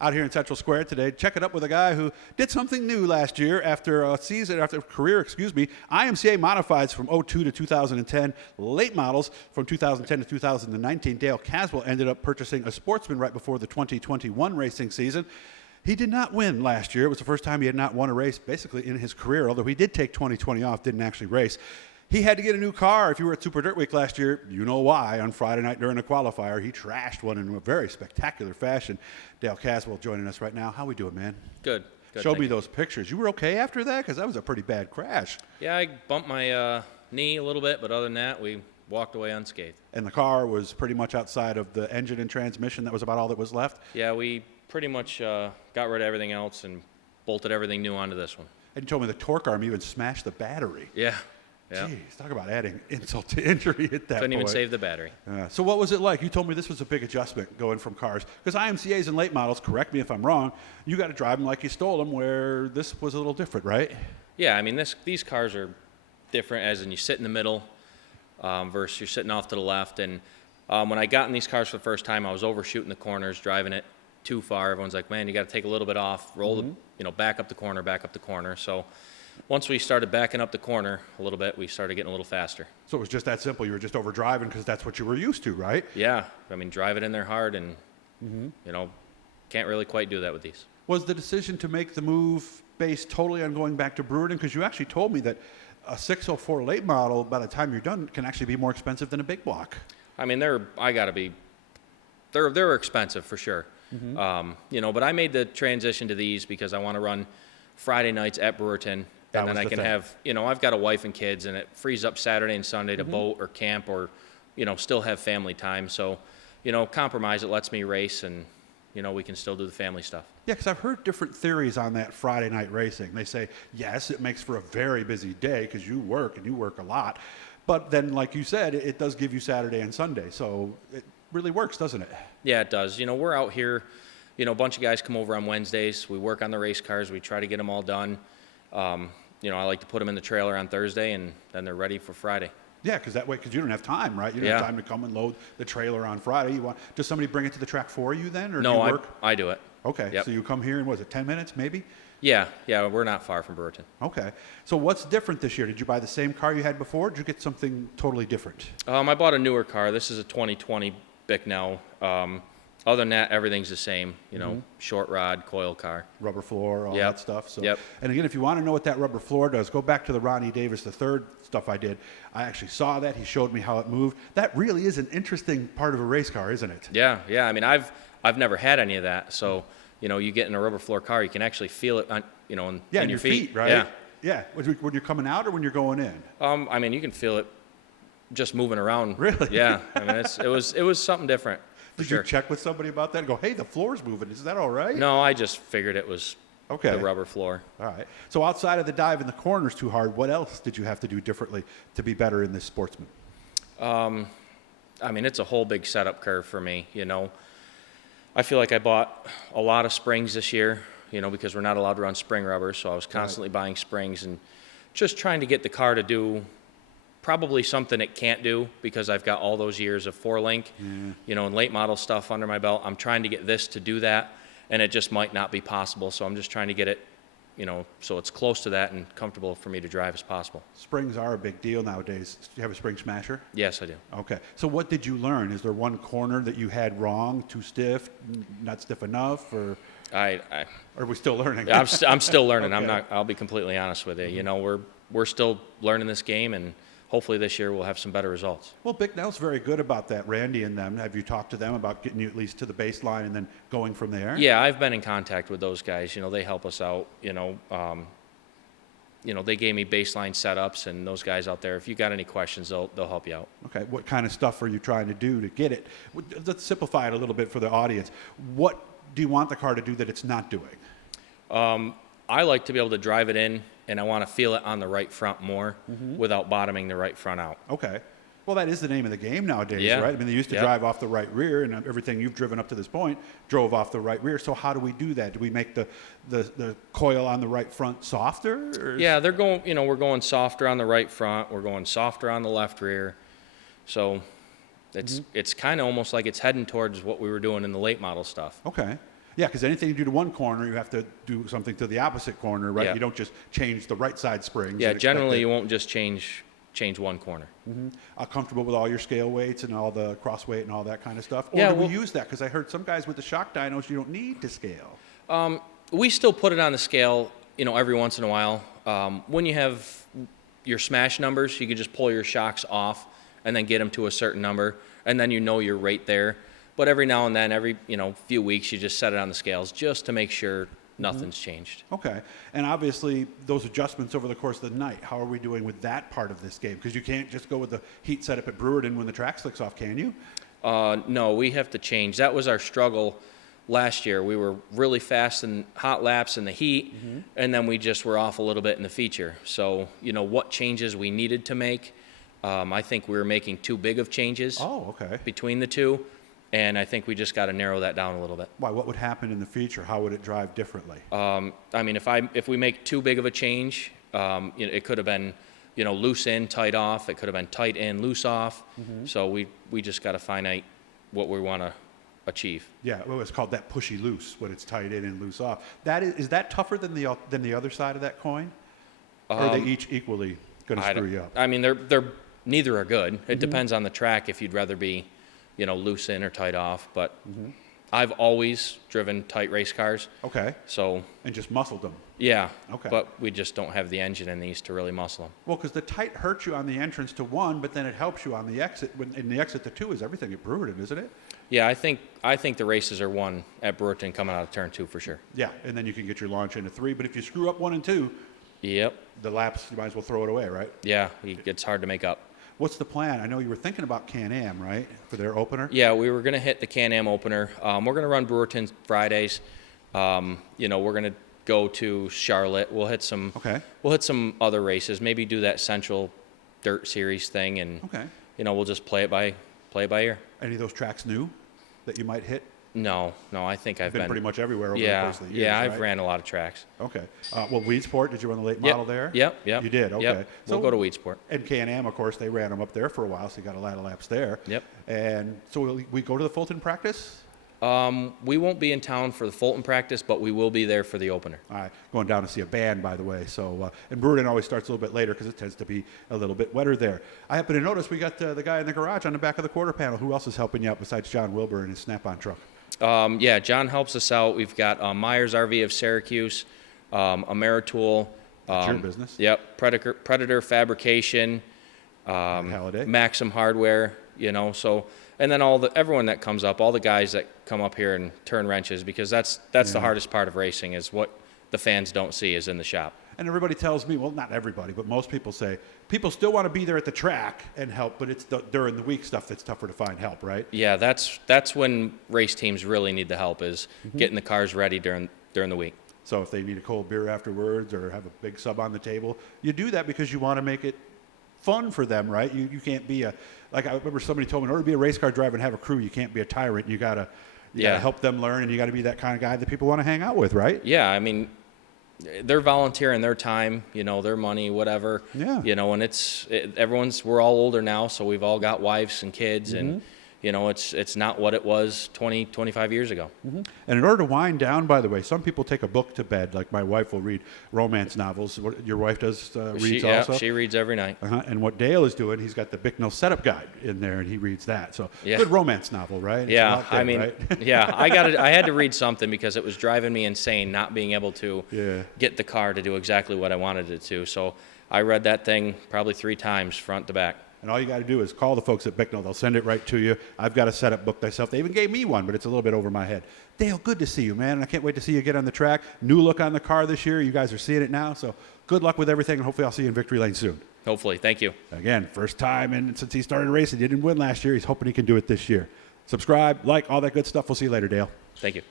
Out here in Central Square today, check it up with a guy who did something new last year after a career, IMCA modifieds from 02 to 2010, late models from 2010 to 2019. Dale Caswell ended up purchasing a Sportsman right before the 2021 racing season. He did not win last year. It was the first time he had not won a race basically in his career, although he did take 2020 off, didn't actually race. He had to get a new car. If you were at Super Dirt Week last year, you know why. On Friday night during the qualifier, he trashed one in a very spectacular fashion. Dale Caswell joining us right now. How we doing, man? Good. Show me those pictures. You were okay after that? Because that was a pretty bad crash. Yeah, I bumped my knee a little bit, but other than that, we walked away unscathed. And the car was pretty much outside of the engine and transmission. That was about all that was left? Yeah, we pretty much got rid of everything else and bolted everything new onto this one. And you told me the torque arm even smashed the battery. Yeah. Jeez, talk about adding insult to injury at that point. Couldn't even save the battery. So what was it like? You told me this was a big adjustment going from cars. Because IMCAs and late models, correct me if I'm wrong, you got to drive them like you stole them, where this was a little different, right? Yeah, I mean, these cars are different, as in you sit in the middle versus you're sitting off to the left. And when I got in these cars for the first time, I was overshooting the corners, driving it too far. Everyone's like, man, you got to take a little bit off, roll back up the corner. So once we started backing up the corner a little bit, we started getting a little faster. So it was just that simple. You were just over driving because that's what you were used to, right? Yeah. I mean, drive it in there hard and, can't really quite do that with these. Was the decision to make the move based totally on going back to Burton? Because you actually told me that a 604 late model, by the time you're done, can actually be more expensive than a big block. I mean, they're expensive for sure. But I made the transition to these because I want to run Friday nights at Burton. And then I can have, I've got a wife and kids, and it frees up Saturday and Sunday to boat or camp or, still have family time. So, compromise, it lets me race and, we can still do the family stuff. Yeah, because I've heard different theories on that Friday night racing. They say, yes, it makes for a very busy day because you work and you work a lot. But then, like you said, it does give you Saturday and Sunday. So it really works, doesn't it? Yeah, it does. We're out here, a bunch of guys come over on Wednesdays. We work on the race cars. We try to get them all done. I like to put them in the trailer on Thursday, and then they're ready for Friday. Yeah, because you don't have time, right? You don't have time to come and load the trailer on Friday. Does somebody bring it to the track for you then, or do you work? I do it. Okay, so you come here in, 10 minutes maybe? Yeah, we're not far from Burton. Okay, so what's different this year? Did you buy the same car you had before, or did you get something totally different? I bought a newer car. This is a 2020 Bicknell. Other than that, everything's the same, short rod, coil car. Rubber floor, all that stuff. So, Yep. And again, if you want to know what that rubber floor does, go back to the Ronnie Davis III stuff I did. I actually saw that. He showed me how it moved. That really is an interesting part of a race car, isn't it? Yeah. I mean, I've never had any of that. So, you get in a rubber floor car, you can actually feel it on, in your feet. Right? Yeah. When you're coming out or when you're going in? I mean, you can feel it just moving around. Really? Yeah. I mean, it was something different. Did you check with somebody about that and go, hey, the floor's moving. Is that all right? No, I just figured it was the rubber floor. All right. So outside of the dive and the corners too hard, what else did you have to do differently to be better in this Sportsman? I mean, it's a whole big setup curve for me, I feel like I bought a lot of springs this year, because we're not allowed to run spring rubber. So I was constantly buying springs and just trying to get the car to do probably something it can't do because I've got all those years of four-link, and late model stuff under my belt. I'm trying to get this to do that, and it just might not be possible. So I'm just trying to get it, so it's close to that and comfortable for me to drive as possible. Springs are a big deal nowadays. Do you have a spring smasher? Yes, I do. Okay. So what did you learn? Is there one corner that you had wrong, too stiff, not stiff enough, or? Or are we still learning? I'm still learning. Okay. I'll be completely honest with you. We're still learning this game, and hopefully this year we'll have some better results. Well, Bicknell's very good about that. Randy and them, have you talked to them about getting you at least to the baseline and then going from there? Yeah, I've been in contact with those guys. They help us out. They gave me baseline setups, and those guys out there, if you got any questions, they'll help you out. Okay, what kind of stuff are you trying to do to get it? Let's simplify it a little bit for the audience. What do you want the car to do that it's not doing? I like to be able to drive it in, and I want to feel it on the right front more without bottoming the right front out. Okay. Well, that is the name of the game nowadays, Yeah. right? I mean, they used to drive off the right rear, and everything you've driven up to this point drove off the right rear. So how do we do that? Do we make the coil on the right front softer? Yeah, they're going. We're going softer on the right front. We're going softer on the left rear. So it's kind of almost like it's heading towards what we were doing in the late model stuff. Okay. Yeah, because anything you do to one corner, you have to do something to the opposite corner, right? Yeah. You don't just change the right side springs. Yeah, and expect generally it- you won't just change one corner. Comfortable with all your scale weights and all the cross weight and all that kind of stuff? Or Yeah, do we well- use that? Because I heard some guys with the shock dynos, you don't need to scale. We still put it on the scale, every once in a while. When you have your smash numbers, you can just pull your shocks off and then get them to a certain number, and then you're right there. But every now and then, every few weeks, you just set it on the scales just to make sure nothing's changed. Okay. And obviously, those adjustments over the course of the night, how are we doing with that part of this game? Because you can't just go with the heat setup at Brewerton when the track slicks off, can you? No, we have to change. That was our struggle last year. We were really fast in hot laps in the heat, and then we just were off a little bit in the feature. So, what changes we needed to make, I think we were making too big of changes Oh, okay. between the two, and I think we just got to narrow that down a little bit. Why? What would happen in the feature? How would it drive differently? I mean, if we make too big of a change, it could have been, loose in, tight off. It could have been tight in, loose off. So we just got to finite what we want to achieve. Yeah, well, it's called that pushy loose when it's tight in and loose off. That is that tougher than the other side of that coin? Or are they each equally going to screw you up? I mean, they're neither are good. It depends on the track if you'd rather be, loose in or tight off. But I've always driven tight race cars. Okay. So And just muscled them. yeah. Okay. But we just don't have the engine in these to really muscle them. Well, because the tight hurts you on the entrance to 1, but then it helps you on the exit. In the exit to 2 is everything at Brewerton, isn't it? Yeah, I think the races are won at Burton coming out of turn 2 for sure. Yeah, and then you can get your launch into 3. But if you screw up 1 and 2, Yep. the laps, you might as well throw it away, right? Yeah, it's hard to make up. What's the plan? I know you were thinking about Can-Am, right, for their opener? Yeah, we were going to hit the Can-Am opener. We're going to run Brewerton Fridays. We're going to go to Charlotte. We'll hit some. Okay. We'll hit some other races. Maybe do that Central Dirt Series thing, and Okay. we'll just play it by ear. Any of those tracks new that you might hit? No, I think I've Been been pretty much everywhere over the yeah, course of the years, yeah. I've right? ran a lot of tracks. Okay. Well, Weedport, did you run the late model there? Yep. You did? Okay. Yep. We'll go to Weedport. And Can-Am, of course, they ran them up there for a while, so you got a lot of laps there. Yep. And so we go to the Fulton practice? We won't be in town for the Fulton practice, but we will be there for the opener. All right, going down to see a band, by the way. So, and Burton always starts a little bit later because it tends to be a little bit wetter there. I happen to notice we got the guy in the garage on the back of the quarter panel. Who else is helping you out besides John Wilbur and his Snap-on truck? Yeah, John helps us out. We've got Myers RV of Syracuse, Ameritool. That's your business. Yep, Predator Fabrication, Halliday. Maxim Hardware. So and then everyone that comes up, all the guys that come up here and turn wrenches, because that's the hardest part of racing, is what the fans don't see is in the shop. And everybody tells me, well, not everybody, but most people say, people still want to be there at the track and help, but it's during the week stuff that's tougher to find help, right? Yeah, that's when race teams really need the help, is getting the cars ready during the week. So if they need a cold beer afterwards or have a big sub on the table, you do that because you want to make it fun for them, right? You can't be like I remember somebody told me, in order to be a race car driver and have a crew, you can't be a tyrant. You gotta help them learn, and you got to be that kind of guy that people want to hang out with, right? Yeah, I mean, they're volunteering their time, their money, whatever. Yeah. And we're all older now, so we've all got wives and kids, and it's not what it was 20, 25 years ago. And in order to wind down, by the way, some people take a book to bed. Like my wife will read romance novels. Your wife does reads also? Yeah, she reads every night. And what Dale is doing, he's got the Bicknell setup guide in there, and he reads that. So Yeah. good romance novel, right? It's Yeah, out there, I mean, right? yeah, I had to read something because it was driving me insane not being able to Yeah. get the car to do exactly what I wanted it to. So I read that thing probably 3 times front to back. And all you got to do is call the folks at Bicknell. They'll send it right to you. I've got a setup book myself. They even gave me one, but it's a little bit over my head. Dale, good to see you, man. And I can't wait to see you get on the track. New look on the car this year. You guys are seeing it now. So good luck with everything, and hopefully I'll see you in Victory Lane soon. Hopefully. Thank you. Again, first time, and since he started racing, he didn't win last year. He's hoping he can do it this year. Subscribe, like, all that good stuff. We'll see you later, Dale. Thank you.